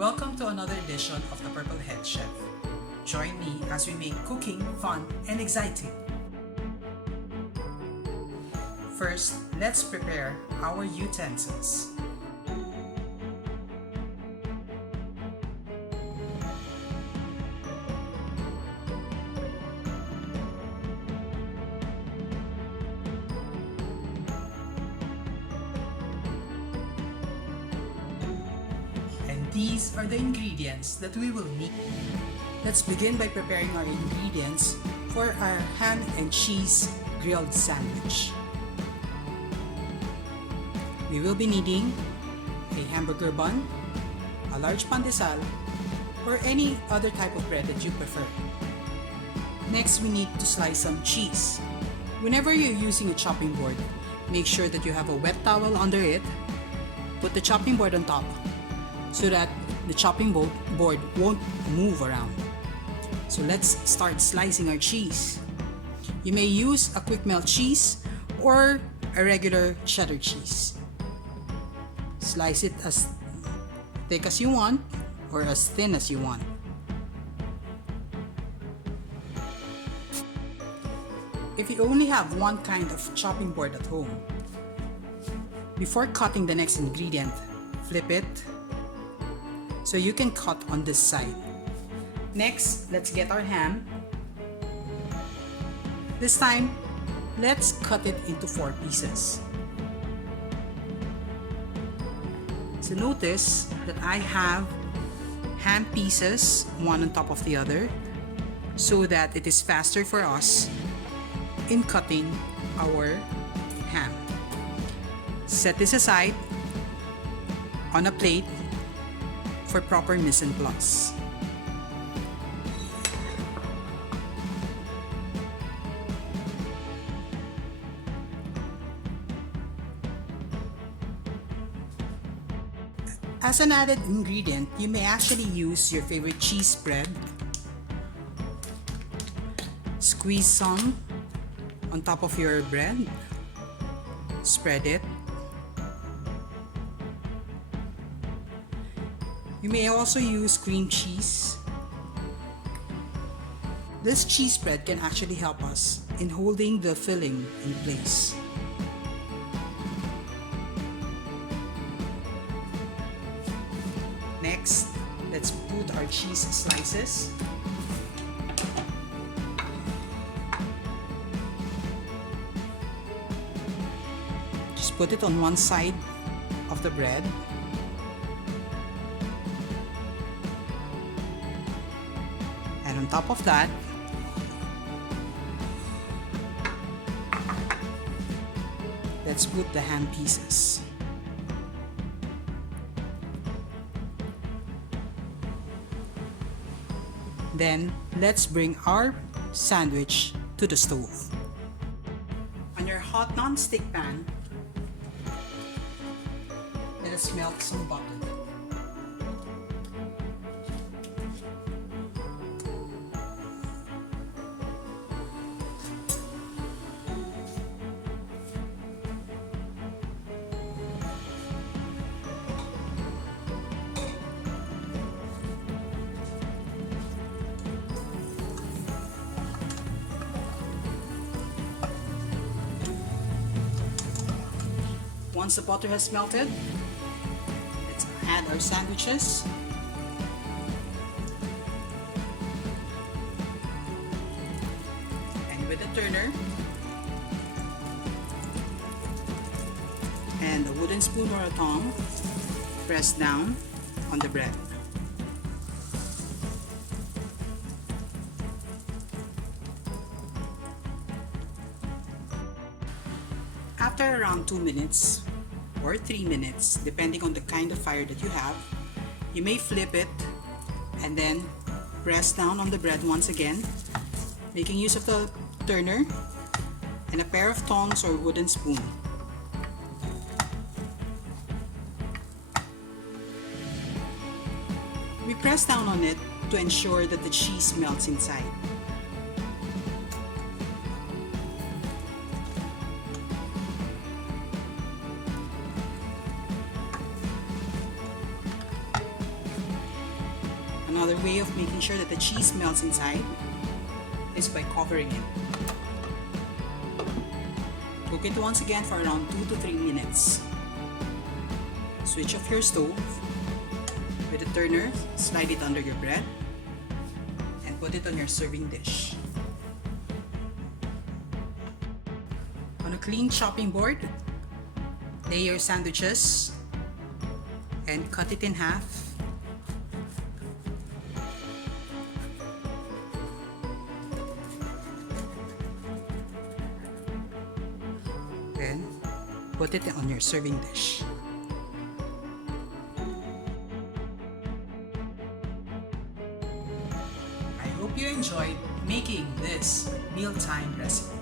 Welcome to another edition of the Purple Head Chef. Join me as we make cooking fun and exciting. First, let's prepare our utensils. These are the ingredients that we will need. Let's begin by preparing our ingredients for our ham and cheese grilled sandwich. We will be needing a hamburger bun, a large pandesal, or any other type of bread that you prefer. Next, we need to slice some cheese. Whenever you're using a chopping board, make sure that you have a wet towel under it. Put the chopping board on top so that the chopping board won't move around. So let's start slicing our cheese. You may use a quick melt cheese or a regular cheddar cheese. Slice it as thick as you want or as thin as you want. If you only have one kind of chopping board at home, before cutting the next ingredient, flip it so you can cut on this side. Next, let's get our ham. This time, let's cut it into 4 pieces. So notice that I have ham pieces, one on top of the other, so that it is faster for us in cutting our ham. Set this aside on a plate for proper mise en place. As an added ingredient, you may actually use your favorite cheese spread. Squeeze some on top of your bread. Spread it. You may also use cream cheese. This cheese spread can actually help us in holding the filling in place. Next, let's put our cheese slices. Just put it on one side of the bread. And on top of that, let's put the ham pieces. Then, let's bring our sandwich to the stove. On your hot non-stick pan, let us melt some butter. Once the butter has melted, let's add our sandwiches. And with a turner and a wooden spoon or a tongue, press down on the bread. After around 2 minutes or 3 minutes, depending on the kind of fire that you have, you may flip it and then press down on the bread once again, making use of the turner and a pair of tongs or wooden spoon. We press down on it to ensure that the cheese melts inside. Another way of making sure that the cheese melts inside is by covering it. Cook it once again for around 2 to 3 minutes. Switch off your stove. With a turner, slide it under your bread and put it on your serving dish. On a clean chopping board, lay your sandwiches and cut it in half. Then put it on your serving dish. I hope you enjoyed making this mealtime recipe.